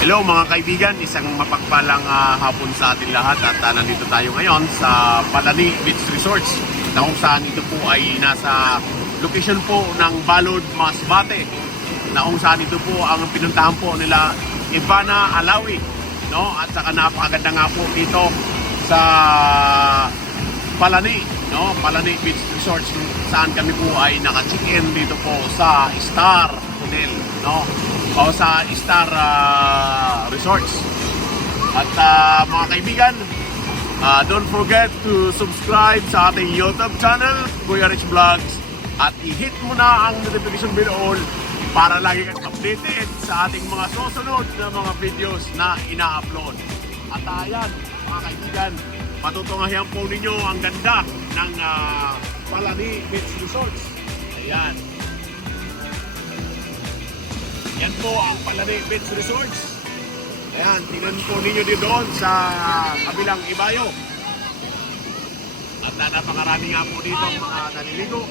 Hello mga kaibigan, isang mapagpalang hapon sa atin lahat at nandito tayo ngayon sa Palani Beach Resorts na kung saan ito po ay nasa location po ng Balod, Masbate na kung saan ito po ang pinuntahan po nila Ivana Alawi, no? At saka napakaganda nga po dito sa Palani, no? Palani Beach Resorts saan kami po ay naka-check-in dito po sa Star Hotel, no? O sa Star Resorts. At mga kaibigan, don't forget to subscribe sa ating YouTube channel, Kuya Rich Vlogs, at i-hit mo na ang notification bell all para lagi kang updated sa ating mga susunod na mga videos na ina-upload. At ayan, mga kaibigan, matutunghayan po ninyo ang ganda ng Palani Beach Resorts. Ayan. Yan po ang Palani Beach Resorts. Ayan, tingnan po ninyo din doon sa kabilang ibayo. At napakarami nga po dito ang mga naliligo.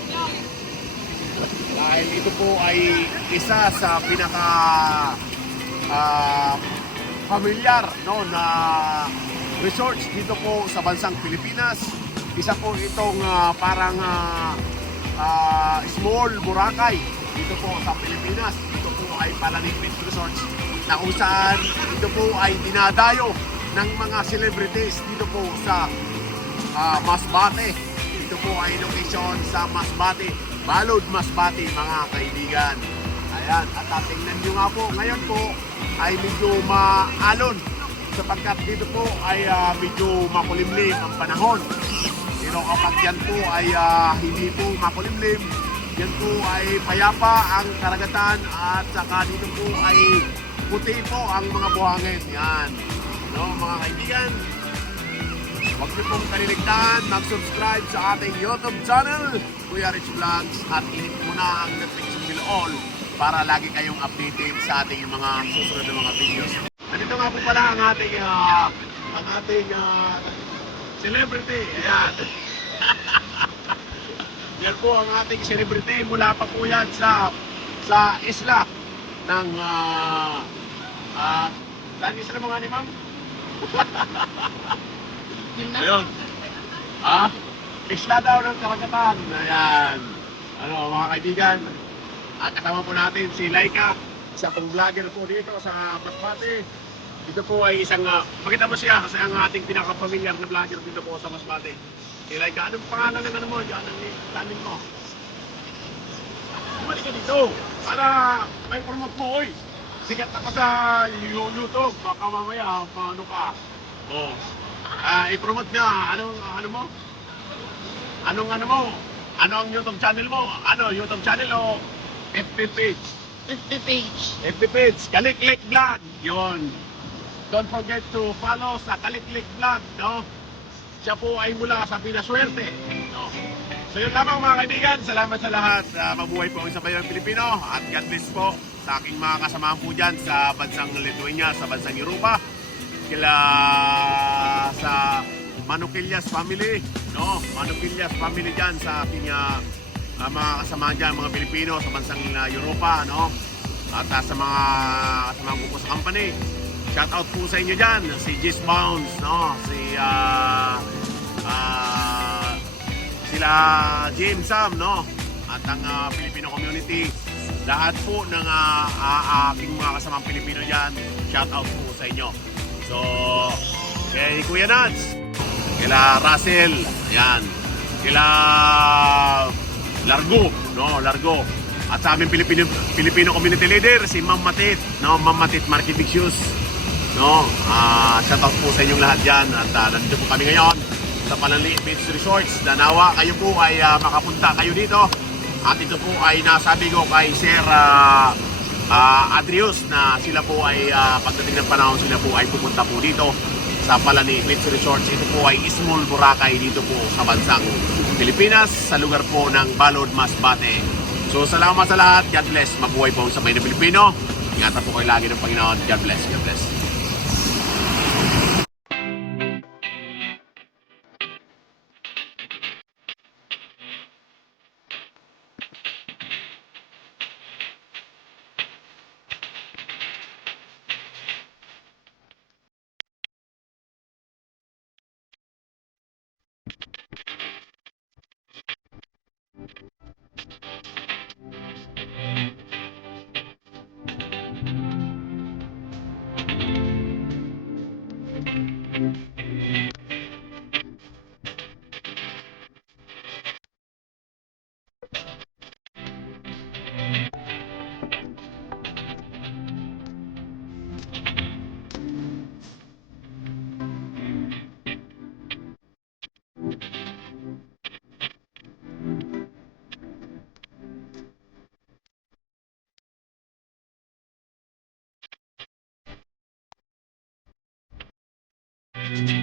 Dahil ito po ay isa sa pinaka familiar, no, na resorts dito po sa bansang Pilipinas. Isa po itong parang small Boracay dito po sa Pilipinas. Ito po ay Palani Beach Resorts na kung saan ito po ay dinadayo ng mga celebrities dito po sa Masbate. Ito po ay location sa Masbate, Balod, Masbate mga kaibigan. Ayan, at tingnan nyo nga po, ngayon po ay medyo maalon sapagkat dito po ay medyo makulimlim ang panahon. Pero kapag yan po ay hindi po makulimlim, yan po ay payapa ang karagatan at saka dito po ay puti po ang mga buhangin. Yan. No, mga kaibigan, huwag niyo pong kaliligtaan mag-subscribe sa ating YouTube channel, Kuya Rich Vlogs, at i-hit mo na ang notification bell all para lagi kayong updated sa ating mga susunod na mga videos. Nandito nga po pala ang ating celebrity. Ayan. Yan po ang ating celebrity. Mula pa po yan sa isla ng saan isla mga ni ma'am? Ayun. Isla daw ng karagatan. Ayan. Ano mga kaibigan, at kasama po natin si Laika, isa pong vlogger po dito sa Masbate. Dito po ay isang, pakita mo siya kasi ang ating pinaka-familiar na vlogger dito po sa Masbate. Si Laika, anong pangalan ng ano mo? Diyan ang tanin mo. Bumalik ka dito para may promote mo, oy. Sikat ako sa YouTube. Baka mamaya, paano ka? Oh. I-promote niya. Ano mo? Ano mo? Ano ang YouTube channel mo? Ano, YouTube channel o FB page? FB page. FB page. Kaliklik Vlog. Yun. Don't forget to follow sa Kaliklik Vlog, no? Siya po ay mula sa Pinaswerte, no? So yun lamang mga kaibigan, salamat sa lahat. Mabuhay po ang isang bayang Pilipino at God bless po sa aking mga kasamahan po dyan sa bansang Lithuania, sa bansang Europa, kila sa Manukillas family, no? Manukillas family dyan sa aking mga kasamahan dyan, mga Pilipino sa bansang Europa, no? At sa mga kasamahan ko po sa company. Shout out po sa inyo dyan, si Jess Bounce, no? Sila James Sam, no? At ang Filipino community, lahat po ng aking mga kasamang Pilipino dyan, shout out po sa inyo. So, kay Kuya Nats, kila Russell, ayan, kila Largo, no? Largo. At sa aming Filipino community leader, si Ma'am Matit, no? Ma'am Matit Markivicius, no? Shout out po sa inyong lahat dyan. At nandito po kami ngayon sa Palani Beach Resorts. Danawa, kayo po ay makapunta kayo dito. At ito po ay nasabi ko kay Sir Adrius na sila po ay pagdating ng panahon sila po ay pupunta po dito sa Palani Beach Resorts. Ito po ay small Boracay dito po sa bansang Pilipinas, sa lugar po ng Balod, Masbate. So salamat sa lahat. God bless. Mabuhay po sa may na Pilipino. Ingatan po kayo lagi ng Panginoon. God bless. God bless.